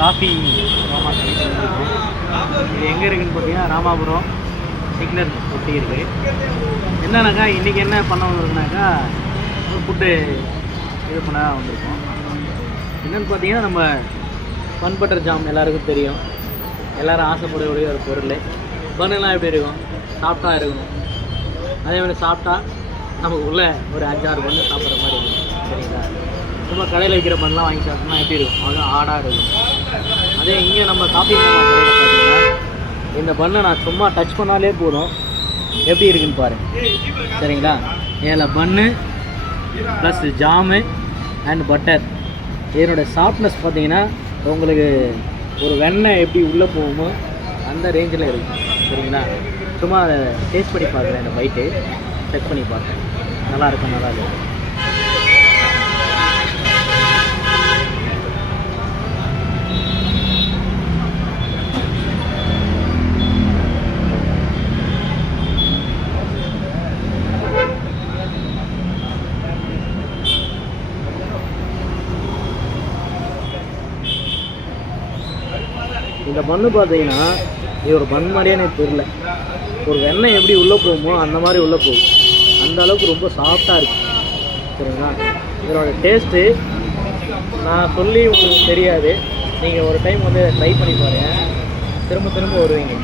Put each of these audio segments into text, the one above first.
Coffee மாமா கடைக்கு வந்திருக்கோம். இது எங்கே இருக்குதுன்னு பார்த்தீங்கன்னா ராமாபுரம் சிக்னல் ஒட்டி இருக்குது. என்னன்னாக்கா இன்றைக்கி என்ன பண்ண வந்திருக்குனாக்கா ஒரு ஃபுட்டு இது பண்ண வந்திருக்கோம். என்னென்னு பார்த்தீங்கன்னா நம்ம பன் பட்டர் ஜாம் எல்லாருக்கும் தெரியும், எல்லோரும் ஆசைப்படக்கூடிய ஒரு பொருள். பண்ணெல்லாம் எப்படி இருக்கும், சாஃப்டாக இருக்கணும். அதே மாதிரி சாப்பிட்டா நமக்கு உள்ள ஒரு 5-6 பண்ணு சாப்பிட்ற மாதிரி இருக்கும். சரிங்களா? சும்மா கடையில் வைக்கிற பண்ணலாம் வாங்கி சாப்பிட்டோம்னா எப்படி இருக்கும், அது ஆடாக இருக்கும். அதே இங்கே நம்ம காஃபி கடையில் பார்த்தீங்கன்னா இந்த பண்ணை நான் சும்மா டச் பண்ணாலே போதும் எப்படி இருக்குன்னு பாருங்கள். சரிங்களா? இதில் பன்னு ப்ளஸ் ஜாமு அண்ட் பட்டர், இதனோட சாஃப்ட்னஸ் பார்த்தீங்கன்னா உங்களுக்கு ஒரு வெண்ணெய் எப்படி உள்ளே போகுமோ அந்த ரேஞ்சில் இருக்கும். சரிங்களா? சும்மா அதை டேஸ்ட் பண்ணி பார்க்குறேன், இந்த பைட்டு செக் பண்ணி பார்க்குறேன். நல்லாயிருக்கும், நல்லா இருக்கும். இந்த பண்ணு பார்த்தீங்கன்னா இது ஒரு பன் மாதிரியே எனக்கு தெரியல, ஒரு வெண்ணெய் எப்படி உள்ளே போகுமோ அந்த மாதிரி உள்ளே போகும். அந்த அளவுக்கு ரொம்ப சாஃப்டாக இருக்குது. சரிங்களா? இதோட டேஸ்ட்டு நான் சொல்லி உங்களுக்கு தெரியாது. நீங்கள் ஒரு டைம் ட்ரை பண்ணி பாருங்கள், திரும்ப திரும்ப வருவீங்க.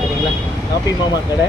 சரிங்களா? காஃபி மாமா கடை